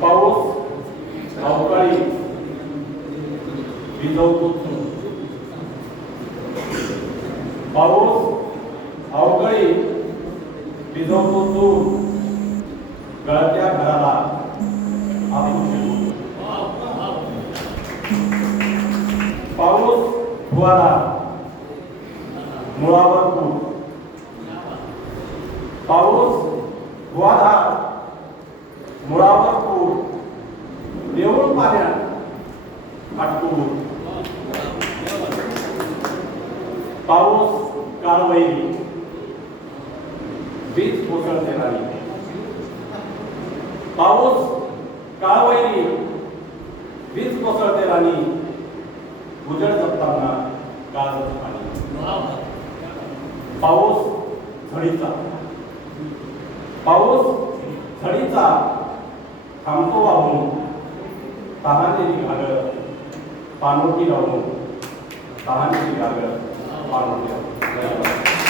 पाऊस अवकाळी विजवतो पाऊस अवकाळी विजवतो चूर गळत्या घराला पाऊस फुवारा मुळावर पूर पाऊस फुवारा मुळावर पूर देऊळ पाण्यात. आटपूर पाऊस कारवाई. वीज कोसळते नाही. पाऊस काळवैरी वीज कोसळते राणी उजळ जपताना काळजात जपताना पाऊस झडीचा. पाऊस झडीचा. थांबतो वाहून. तहानेची घागर. पानोटी लावून. तहानेची घागर. पानोटी